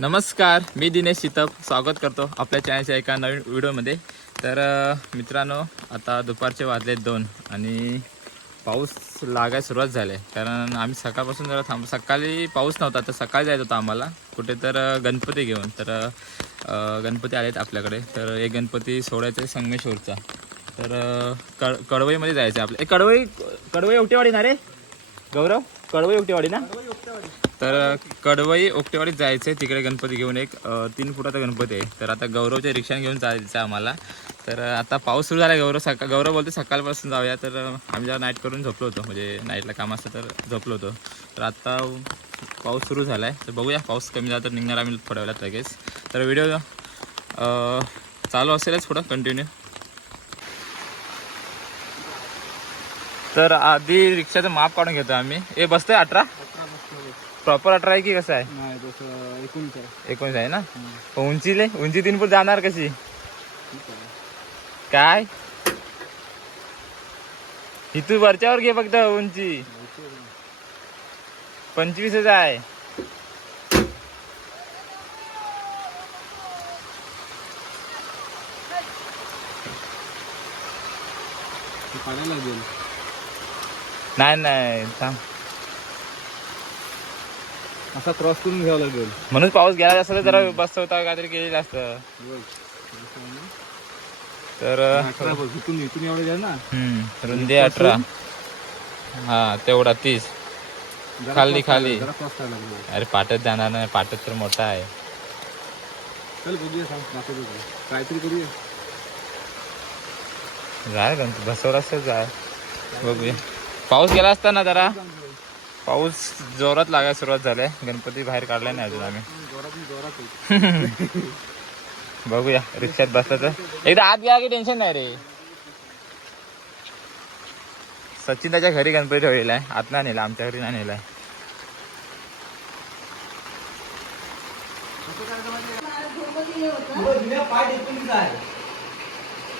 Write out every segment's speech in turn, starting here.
नमस्कार मी दिनेश सीतप. स्वागत करतो आपल्या चॅनलच्या एका नवीन व्हिडिओमध्ये. तर मित्रांनो आता दुपारचे वाजले दोन आणि पाऊस लागायला सुरुवात झाली. आहे कारण आम्ही सकाळपासून जरा थांब सकाळी पाऊस नव्हता तर सकाळी जायचं होतं आम्हाला. कुठे तर गणपती घेऊन. तर गणपती आलेत आपल्याकडे. तर एक गणपती सोडायचा आहे संगमेश्वरचा. तर कड कडवईमध्ये जायचं आहे आपलं. ए कडवई कडवई उटेवाडी ना रे? गौरव कडवई उटेवाडी ना? तर कडवई ओकटेवाडीत जायचं आहे तिकडे गणपती घेऊन एक तीन फुटाचा गणपती आहे. तर आता गौरवच्या रिक्षाने घेऊन जायचं आहे आम्हाला. तर आता पाऊस सुरू झाला गौरव सकाळ गौरव बोलतो सकाळपासून जाऊया. तर आम्ही जरा नाईट करून झोपलो होतो म्हणजे नाईटला काम असतं तर झोपलो होतो. तर आता पाऊस सुरू झाला आहे तर बघूया पाऊस कमी झाला तर निघणार आम्ही फडवल्यात लगेच तर व्हिडिओ चालू असेलच पुढं कंटिन्यू तर आधी रिक्षाचं माप काढून घेतो आम्ही. ए बसतोय अठरा? प्रॉपर अठरा आहे की कसं आहे? नाही तसं एकोणीस आहे. एकोणीस आहे ना? उंचीले उंची तीन फूट जाणार कशी? काय? इथून वरच्यावर घे फक्त उंची. पंचवीसच आहे. नाही नाही थांब. असा क्रॉस करून घ्यावा लागेल. म्हणून पाऊस गेला असं जरा बसवता काहीतरी केलेलं असतं. तर अठरा बघ इथून इथून एवढे ना. रुंदी अठरा. हा तेवढा तीस. खाली, खाली. अरे पाटत जाणार नाही पाटत तर मोठा आहे. चल बघूया सांग. काहीतरी करूया. जाय असं जाय. बघूया. पाऊस गेला असता ना जरा. पाऊस जोरात लागायला सुरुवात झाली गणपती बाहेर काढलाय नाही अजून आम्ही. बघूया रिक्षात बसलं तर एकदा आत घ्या की टेन्शन नाही रे. सचिन त्याच्या घरी गणपती ठेवलेला आहे. आत नाही नेला आमच्या घरी नाही नेलाय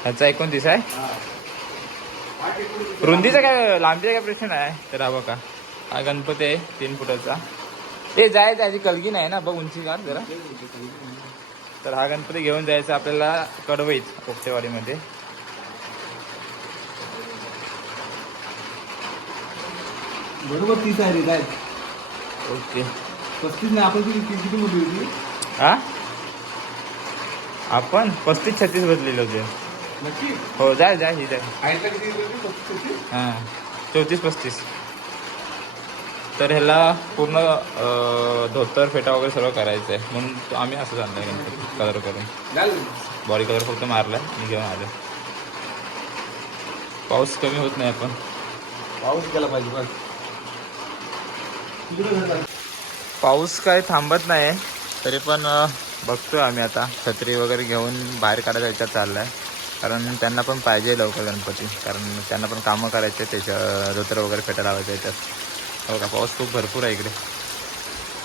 ह्याचा एकोणतीस आहे? रुंदीचा काय लांबीचा काय प्रश्न आहे तर हा बघा. हा गणपती आहे तीन फुटाचा. ए जाय त्याची कलगी नाही ना बघ उंची का जरा. तर हा गणपती घेऊन जायचा आपल्याला कडवईत पोपटेवाडीमध्ये बरोबर तीस आहे रे काय ओके. पस्तीस नाही आपण किती किती मोठी होती? हा? आपण पस्तीस छत्तीस बदलेले होते. नक्की? हो जाय जाय ही जाय. हां. चौतीस पस्तीस. तर ह्याला पूर्ण धोतर फेटा वगैरे सर्व करायचं आहे म्हणून आम्ही असं आणलं गणपती कलर करून. बॉडी कलर फक्त मारलाय मी घेऊन आलो पाऊस कमी होत नाही आपण पाऊस गेला पाहिजे. पाऊस काय थांबत नाही तरी पण बघतोय आम्ही आता. छत्री वगैरे घेऊन बाहेर काढायचा विचार चाललाय. कारण त्यांना पण पाहिजे लवकर गणपती. कारण त्यांना पण कामं करायचे त्याच्या धोतर वगैरे फेटा लावायचं याच्यात हो का पाऊस खूप भरपूर आहे इकडे.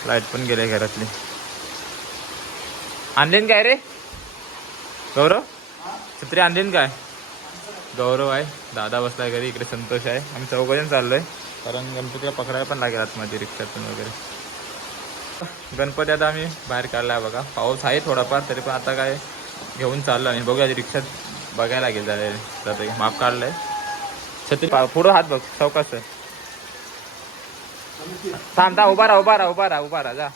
लाइट पण गेले घरातली. आणलीन काय रे? गौरव? छत्री आणलीन काय? गौरव आहे. दादा बसलाय घरी इकडे संतोष आहे. आम्ही चौघजण चाललोय. कारण गणपतीला पकडायला पण लागेल आतमध्ये रिक्षातून वगैरे. गणपती आता आम्ही बाहेर काढला आहे बघा. पाऊस आहे थोडाफार तरी पण आता काय घेऊन चाललो आणि बघूया रिक्षात बघायला लागेल. जाते माप माप काढलंय. छत्री पा- पुढं हात बघ. चौकास आहे थांब थांब उभा राहा उभा राहा उभा राहा उभा राहा जा.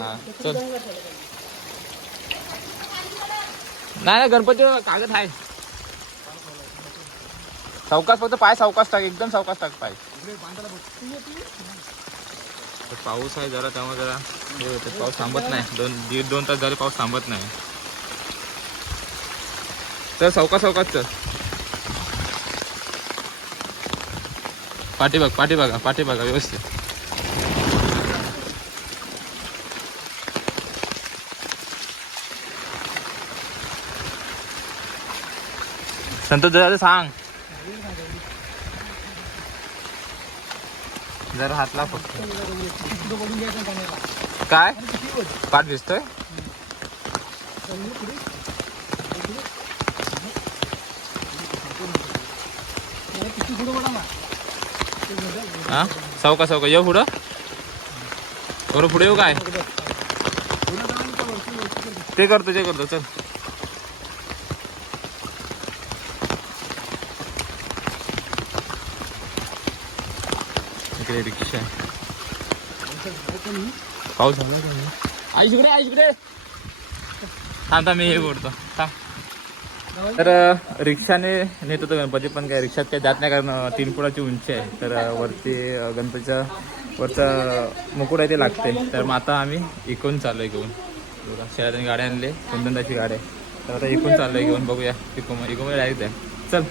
हा चल. नाही नाही गणपती कागद आहे. सावकाश फक्त पाय सावकाश टाक एकदम सावकाश टाक पाय. पाऊस आहे जरा त्यामुळे जरा पाऊस थांबत नाही. दोन दीड दोन तास झाले पाऊस थांबत नाही. तर सावकाश सावकाश चल. पाठी बघ पाठी बघा पाठी बघा, व्यवस्थित. संतोष दादा सांग. जरा हातला फक्त. काय? पाठ दिसतोय? हा? सावका सावका. येऊ पुढं? बरं पुढे येऊ काय? ते करतो ते करतो. चल. इकडे रिक्षा. पाऊस झाला का नाही? आई इकडे आई इकडे. थांब मी हे बोलतो. थांब. तर रिक्षाने नेत होतो गणपती पण काय रिक्षात काय जात नाही कारण तीन फुटाची उंची आहे. तर वरती गणपतीच्या वरचा मुकुट आहे ते लागते. तर मग आता आम्ही इकून चाललो आहे घेऊन. बघा, गाड्या आणले कुंदनदाची गाड्या तर आता इकून चाललोय घेऊन बघूया. इको इको डायरेक्ट आहे. चल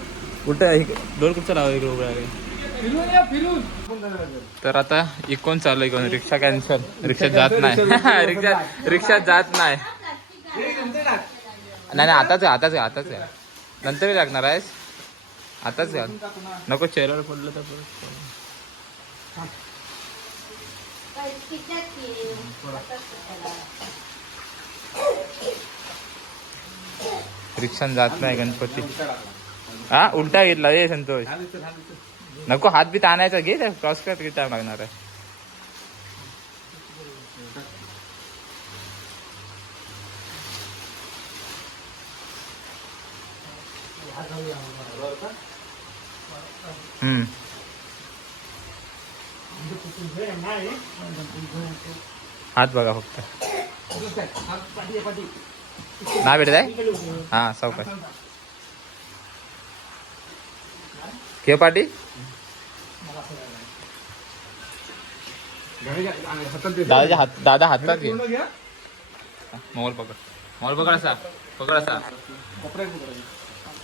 उलट डोर कुठचं लावा इकडे उभं आहे तर आता इकून आहे घेऊन रिक्षा कॅन्सल रिक्षात जात नाही. रिक्षा रिक्षात जात नाही. नाही नाही आताच आहे आताच आहे आताच आहे. नंतर लागणार आहेस? आताच घाल नको चेहऱ्यावर पडलं तर परत रिक्षान जात नाही गणपती. हा उलटा घेतला ये संतोष. नको हात बी ताणायचा घे क्रॉस करत किती टाइम लागणार आहे? हात बघा फक्त. ना भेटत आहे हा सावकाश. घे पाटी. दादाच्या हात दादा हातात घे. मोबाईल पकड. मोबाईल पकड असा. पकड असा.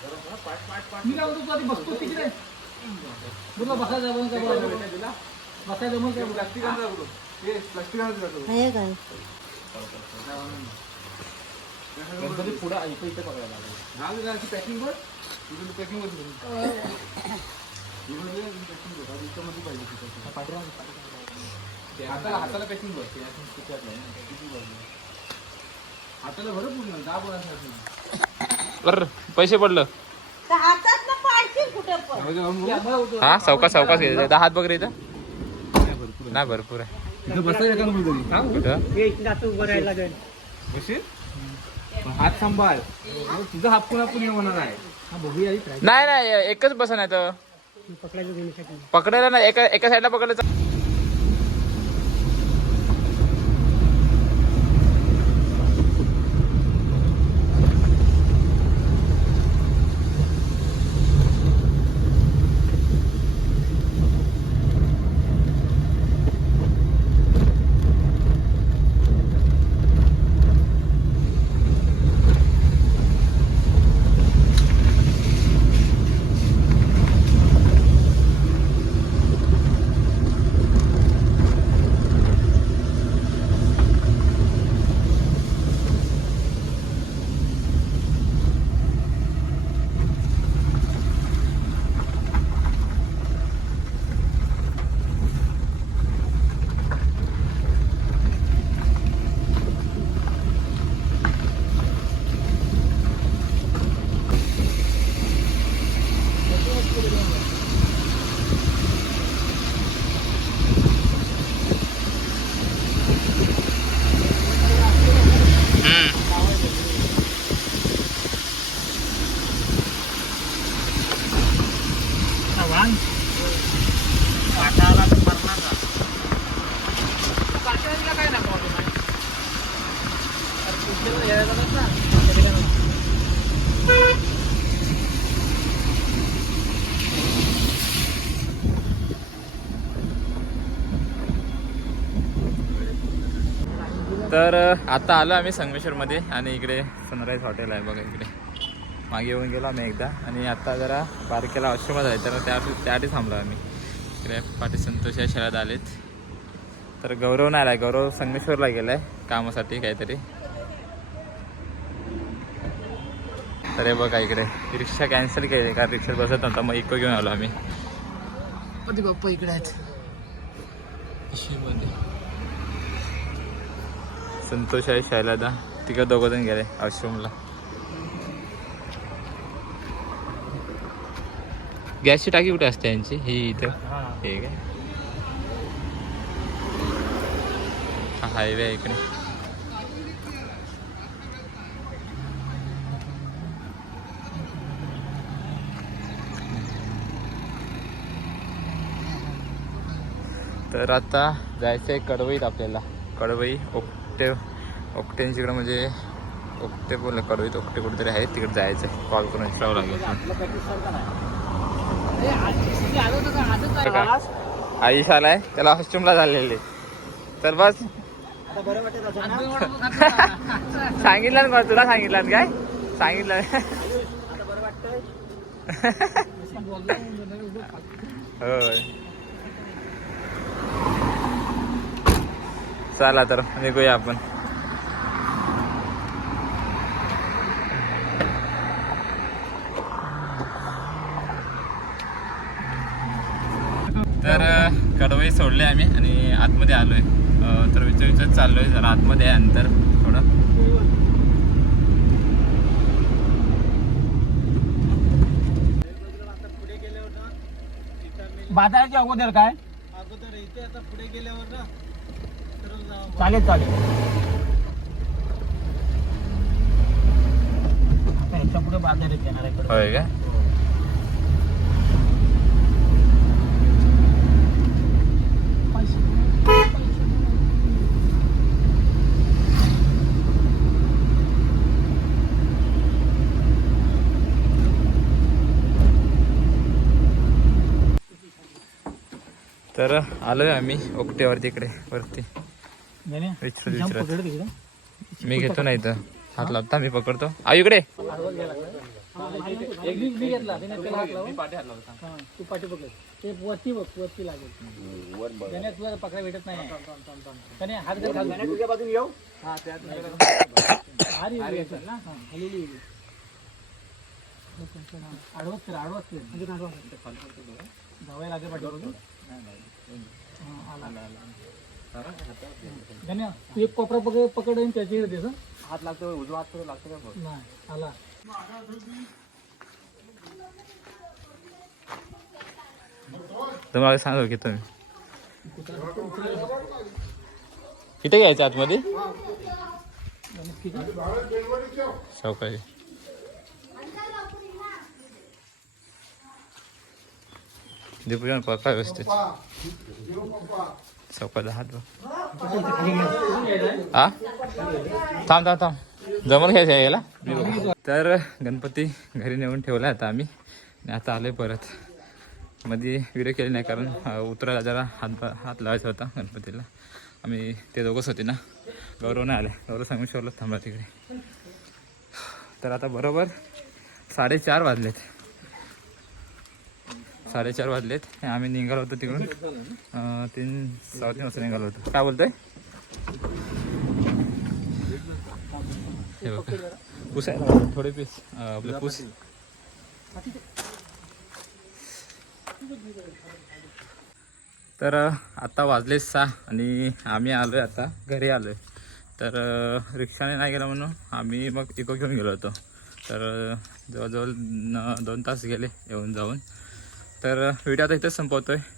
मी काय म्हणतो तू आधी बसतो तिकडे. बोला बसायचं आपण काय बोलायचं? बसायचं मग काय प्लास्टिक प्लास्टिक हे काय? गणपती पुढे इथे इथे पकडायला लागेल. पॅकिंग हाताला हाताला पॅकिंग कर. हाताला भरत पूर्ण दहा बोला बर पैसे पडलं. हातात ना पाडशील कुठे पण. हा सावकाश सावकाश घे दहा हात बघ रे इथं. नाही भरपूर आहे. हात सांभाळ. तुझा होणार आहे. नाही नाही एकच बसा नाही तर. पकडायला नाही एका एका साईडला पकडलं കൊടുക്കുന്നത് तर- आता आलो आम्ही संगमेश्वरमध्ये आणि इकडे सनराईज हॉटेल आहे बघा इकडे. मागे येऊन गेलो आम्ही एकदा आणि आता जरा बारकेला आश्रमात आहे तर त्या त्यासाठी थांबलो आम्ही. इकडे पाठी संतोष या शाळेत आलेत. तर गौरव नाही आलाय गौरव संगमेश्वरला गेलाय कामासाठी काहीतरी. तर हे बघा इकडे रिक्षा कॅन्सल केली कारण रिक्षात बसत नव्हता मग इको घेऊन आलो आम्ही. बाप्पा इकडे आहेत. संतोष आहे शैलादा. तिकडे दोघं जण गेले आश्रमला गॅसची टाकी कुठे असते यांची? ही इथं? हे. काय? हा हायवे आहे इकडे. तर आता जायचं आहे कडवईत आपल्याला. कडवई ओकटे ओकटेंच्याकडे म्हणजे ओकटे बोलले कडवईत ओकटे कुठेतरी आहे तिकडे जायचं आहे कॉल करून विचारावं लागेल? आयुष आलाय त्याला हॉस्टेलला झालेले. तर बस. सांगितलं ना तुला सांगितलं काय? सांगितलं. होय. चला तर निघूया आपण. तर कडवई सोडले आम्ही आणि आतमध्ये आलोय. तर विचार विचार चाललोय जरा आतमध्ये आहे अंतर थोडं. बाजाराच्या अगोदर काय? अगोदर इथे आता पुढे गेल्यावर ना चालेल चालेल. आता पुढे बाजार येणार आहे होय का? तर आलोय आम्ही ओकट्यावरती इकडे वरती. विचारत विचारत मी घेतो ना इथं. हात लावता मी पकडतो. आ इकडे. हा, तू पाठी पकड. ते वरती बघ वरती लागेल. त्याने तुला पकडा भेटत नाही. त्याने हात. तुझ्या बाजून येऊ. हा, आडवत आडवत धावायला लागेल आला. गण्या, तू एक कोपरा पकड पकड आणि त्याची देस? हात लागतो उजवा हात लागतो का? नाही आला. तुम्हाला सांगतो की तुम्ही. इथे घ्यायचं आतमध्ये? सकाळी दीपूजन पका व्यवस्थित. चौकाचा हात हा? थांब थांब थांब. जमल घ्यायचं आहे याला? तर गणपती घरी नेऊन ठेवला आता आम्ही. आणि आता आलोय परत. मध्ये व्हिडिओ केले नाही कारण उतरायला जरा हात हात लावायचा होता गणपतीला. आम्ही ते दोघंच होते ना. गौरव नाही आले. गौरव संगमेश्वरला थांबला तिकडे. तर आता बरोबर साडेचार वाजलेत. साडेचार वाजलेत. आम्ही निघालो होतो तिकडून. अं, तीन वाजता निघालो होतो. काय बोलतोय? हे आहे थोडे पीस. आपले पुस. तर आता वाजले सहा आणि आम्ही आलो आहे आता घरी आलो आहे तर रिक्षाने नाही गेला म्हणून आम्ही मग इको घेऊन गेलो होतो. तर जवळजवळ दोन तास गेले येऊन जाऊन. तर व्हिडिओ आता इथंच संपवतो आहे